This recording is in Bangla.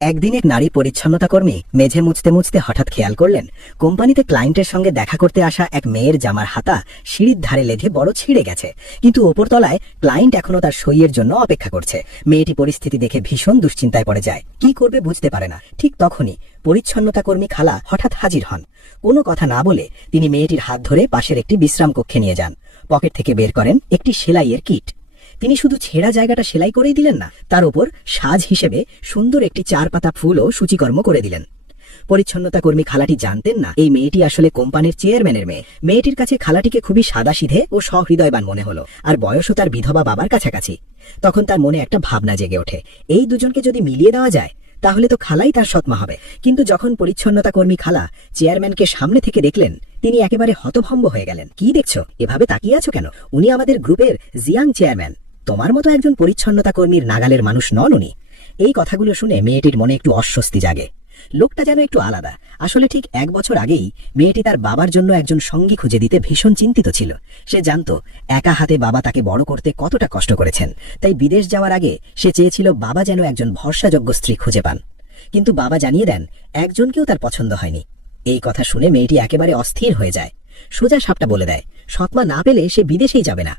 একদিন এক নারী পরিচ্ছন্নতা কর্মী মেঝে মুছতে মুছতে হঠাৎ খেয়াল করলেন কোম্পানিতে ক্লায়েন্টের সঙ্গে দেখা করতে আসা এক মেয়ের জামার হাতা সিঁড়ির ধারে লেধে বড় ছিঁড়ে গেছে, কিন্তু ওপরতলায় ক্লায়েন্ট এখনো তার সইয়ের জন্য অপেক্ষা করছে। মেয়েটি পরিস্থিতি দেখে ভীষণ দুশ্চিন্তায় পড়ে যায়, কি করবে বুঝতে পারে না। ঠিক তখনই পরিচ্ছন্নতা কর্মী খালা হঠাৎ হাজির হন। কোনো কথা না বলে তিনি মেয়েটির হাত ধরে পাশের একটি বিশ্রাম কক্ষে নিয়ে যান। পকেট থেকে বের করেন একটি সেলাইয়ের কিট। তিনি শুধু ছেঁড়া জায়গাটা সেলাই করেই দিলেন না, তার উপর সাজ হিসেবে সুন্দর একটি 4 পাতা ফুলও সূচিকর্ম করে দিলেন। পরিচ্ছন্নতা কর্মী খালাটি জানতেন না এই মেয়েটি আসলে কোম্পানির চেয়ারম্যানের মেয়ে। মেয়েটির কাছে খালাটিকে খুবই সাদাসিধে ও সহৃদয়বান মনে হলো, আর বয়সও তার বিধবা বাবার কাছাকাছি। তখন তার মনে একটা ভাবনা জেগে ওঠে, এই দুজনকে যদি মিলিয়ে দেওয়া যায় তাহলে তো খালাই তার সৎমা হবে। কিন্তু যখন পরিচ্ছন্নতা কর্মী খালা চেয়ারম্যানকে সামনে থেকে দেখলেন, তিনি একেবারে হতভম্ব হয়ে গেলেন। কি দেখছো, এভাবে তাকিয়ে আছো কেন? উনি আমাদের গ্রুপের জিয়াং চেয়ারম্যান, তোমার মতো একজন পরিচ্ছন্নতা কর্মীর নাগালের মানুষ নন উনি। এই কথাগুলো শুনে মেয়েটির মনে একটু অস্বস্তি জাগে। লোকটা যেন একটু আলাদা। আসলে ঠিক 1 বছর আগেই মেয়েটি তার বাবার জন্য একজন সঙ্গী খুঁজে দিতে ভীষণ চিন্তিত ছিল। সে জানতো একা হাতে বাবা তাকে বড় করতে কতটা কষ্ট করেছেন, তাই বিদেশ যাওয়ার আগে সে চেয়েছিল বাবা যেন একজন ভরসাযোগ্য স্ত্রী খুঁজে পান। কিন্তু বাবা জানিয়ে দেন একজনকেও তার পছন্দ হয়নি। এই কথা শুনে মেয়েটি একেবারে অস্থির হয়ে যায়। সোজা সাপটা বলে দেয়, সৎমা না পেলে সে বিদেশেই যাবে না।